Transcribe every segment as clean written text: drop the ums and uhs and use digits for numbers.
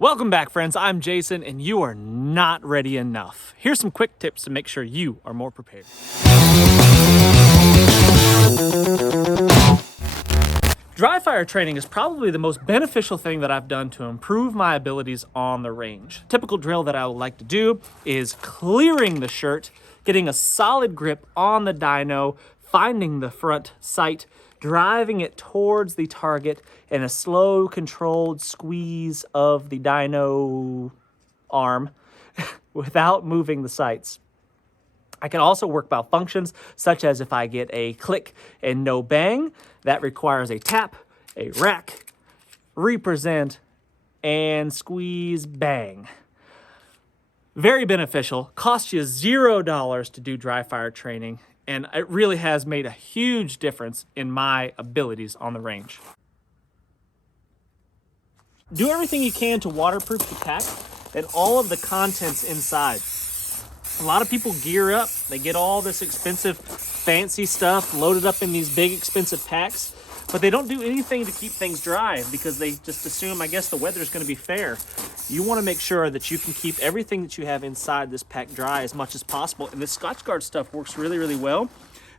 Welcome back, friends. I'm Jason, and you are not ready enough. Here's some quick tips to make sure you are more prepared. Dry fire training is probably the most beneficial thing that I've done to improve my abilities on the range. Typical drill that I would like to do is clearing the shirt, getting a solid grip on the dyno, finding the front sight, driving it towards the target, and a slow, controlled squeeze of the dyno arm without moving the sights. I can also work malfunctions, such as if I get a click and no bang, that requires a tap, a rack, represent, and squeeze bang. Very beneficial, costs you $0 to do dry fire training, and it really has made a huge difference in my abilities on the range. Do everything you can to waterproof the pack and all of the contents inside. A lot of people gear up, they get all this expensive, fancy stuff loaded up in these big, expensive packs, but they don't do anything to keep things dry because they just assume, I guess, the weather's going to be fair. You want to make sure that you can keep everything that you have inside this pack dry as much as possible, and this Scotchgard stuff works really, really well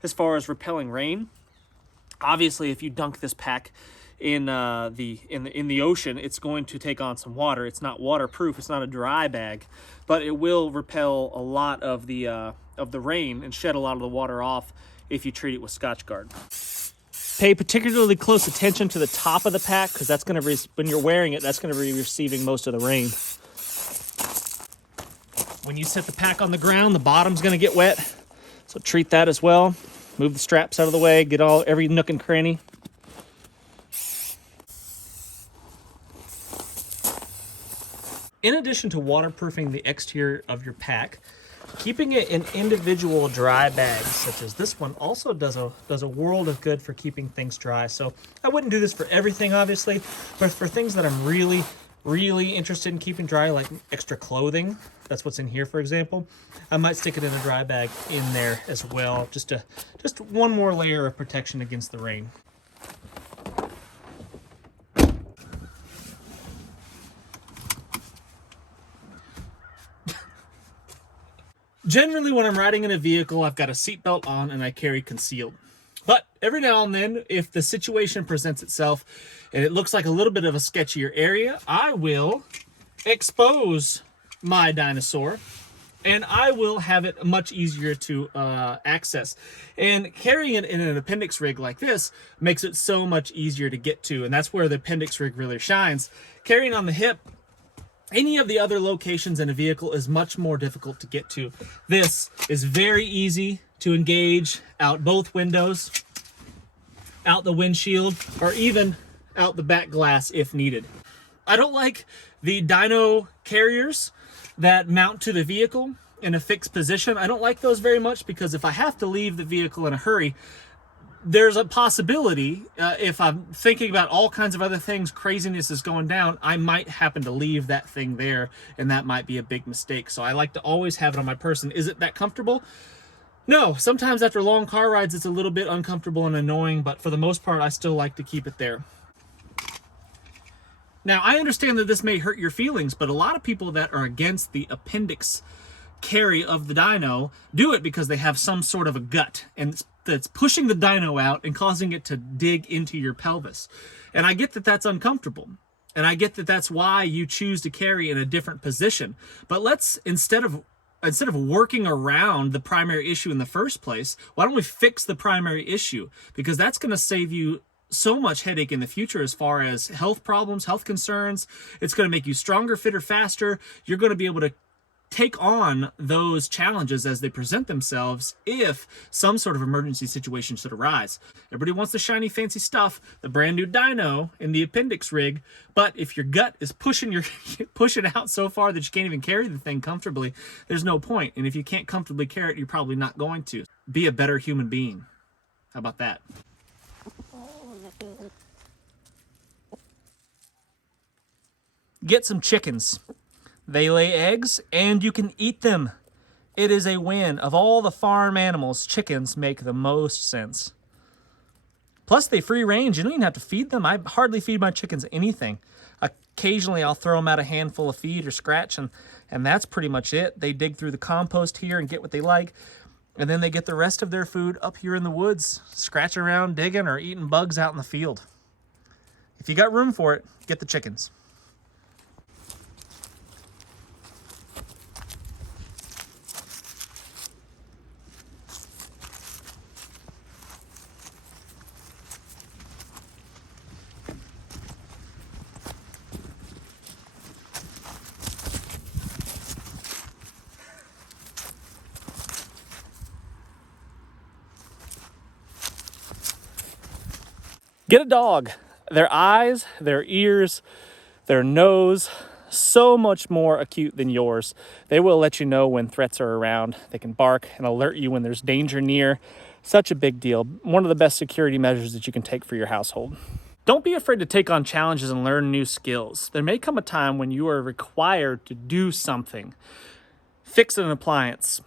as far as repelling rain. Obviously, if you dunk this pack in the ocean, it's going to take on some water. It's not waterproof. It's not a dry bag, but it will repel a lot of the rain and shed a lot of the water off if you treat it with Scotchgard. Pay particularly close attention to the top of the pack because that's going to when you're wearing it, that's going to be receiving most of the rain. When you set the pack on the ground, the bottom's going to get wet, so treat that as well. Move the straps out of the way, get every nook and cranny. In addition to waterproofing the exterior of your pack, keeping it in individual dry bags, such as this one, also does a world of good for keeping things dry. So I wouldn't do this for everything, obviously, but for things that I'm really, really interested in keeping dry, like extra clothing, that's what's in here, for example, I might stick it in a dry bag in there as well, just one more layer of protection against the rain. Generally, when I'm riding in a vehicle, I've got a seatbelt on and I carry concealed. But every now and then, if the situation presents itself and it looks like a little bit of a sketchier area, I will expose my dinosaur and I will have it much easier to access. And carrying it in an appendix rig like this makes it so much easier to get to, and that's where the appendix rig really shines. Carrying on the hip, any of the other locations in a vehicle is much more difficult to get to. This is very easy to engage out both windows, out the windshield, or even out the back glass if needed. I don't like the dyno carriers that mount to the vehicle in a fixed position. I don't like those very much because if I have to leave the vehicle in a hurry, there's a possibility, if I'm thinking about all kinds of other things, craziness is going down, I might happen to leave that thing there, and that might be a big mistake. So I like to always have it on my person. Is it that comfortable? No. Sometimes after long car rides, it's a little bit uncomfortable and annoying, but for the most part, I still like to keep it there. Now, I understand that this may hurt your feelings, but a lot of people that are against the appendix carry of the dyno do it because they have some sort of a gut, and that's pushing the dyno out and causing it to dig into your pelvis. And I get that that's uncomfortable. And I get that that's why you choose to carry in a different position. But let's, instead of working around the primary issue in the first place, why don't we fix the primary issue? Because that's going to save you so much headache in the future as far as health problems, health concerns. It's going to make you stronger, fitter, faster. You're going to be able to take on those challenges as they present themselves if some sort of emergency situation should arise. Everybody wants the shiny, fancy stuff, the brand new dyno in the appendix rig, but if your gut is pushing it out so far that you can't even carry the thing comfortably, there's no point. And if you can't comfortably carry it, you're probably not going to. Be a better human being. How about that? Get some chickens. They lay eggs, and you can eat them. It is a win. Of all the farm animals, chickens make the most sense. Plus, they free range. You don't even have to feed them. I hardly feed my chickens anything. Occasionally, I'll throw them out a handful of feed or scratch, and that's pretty much it. They dig through the compost here and get what they like, and then they get the rest of their food up here in the woods, scratching around, digging, or eating bugs out in the field. If you got room for it, get the chickens. Get a dog. Their eyes, their ears, their nose, so much more acute than yours. They will let you know when threats are around. They can bark and alert you when there's danger near. Such a big deal. One of the best security measures that you can take for your household. Don't be afraid to take on challenges and learn new skills. There may come a time when you are required to do something. Fix an appliance,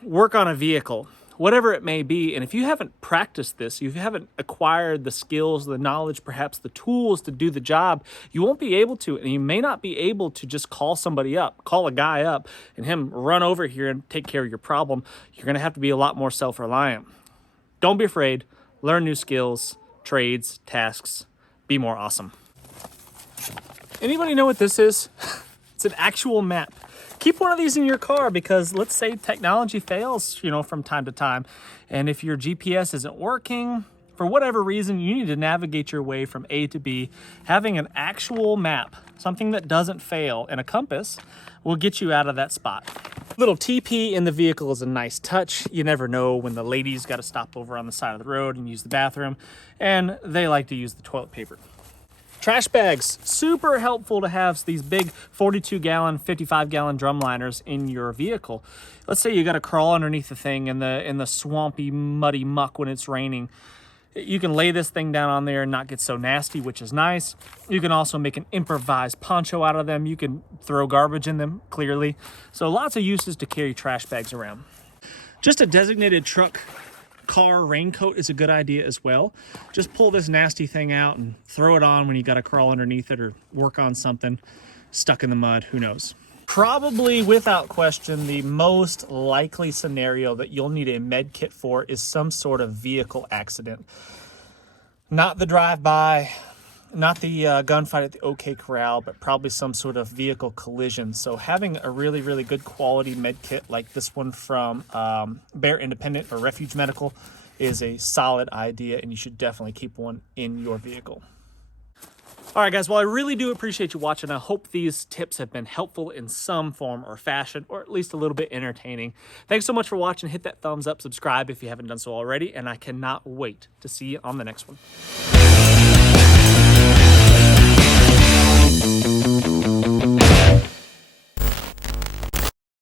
work on a vehicle, whatever it may be. And if you haven't practiced this, you haven't acquired the skills, the knowledge, perhaps the tools to do the job, you won't be able to. And you may not be able to just call somebody up, call a guy up and him run over here and take care of your problem. You're going to have to be a lot more self-reliant. Don't be afraid. Learn new skills, trades, tasks. Be more awesome. Anybody know what this is? It's an actual map. Keep one of these in your car because let's say technology fails, from time to time. And if your GPS isn't working, for whatever reason, you need to navigate your way from A to B. Having an actual map, something that doesn't fail, and a compass will get you out of that spot. Little TP in the vehicle is a nice touch. You never know when the lady's got to stop over on the side of the road and use the bathroom, and they like to use the toilet paper. Trash bags, super helpful to have these big 42-gallon, 55-gallon drum liners in your vehicle. Let's say you got to crawl underneath the thing in the swampy, muddy muck when it's raining. You can lay this thing down on there and not get so nasty, which is nice. You can also make an improvised poncho out of them. You can throw garbage in them, clearly. So lots of uses to carry trash bags around. Just a designated truck car raincoat is a good idea as well. Just pull this nasty thing out and throw it on when you got to crawl underneath it or work on something stuck in the mud, who knows. Probably without question the most likely scenario that you'll need a med kit for is some sort of vehicle accident. Not the drive-by, not the gunfight at the OK Corral, but probably some sort of vehicle collision. So having a really, really good quality med kit like this one from Bear Independent or Refuge Medical is a solid idea, and you should definitely keep one in your vehicle. All right, guys, well, I really do appreciate you watching. I hope these tips have been helpful in some form or fashion, or at least a little bit entertaining. Thanks so much for watching. Hit that thumbs up, subscribe if you haven't done so already, and I cannot wait to see you on the next one.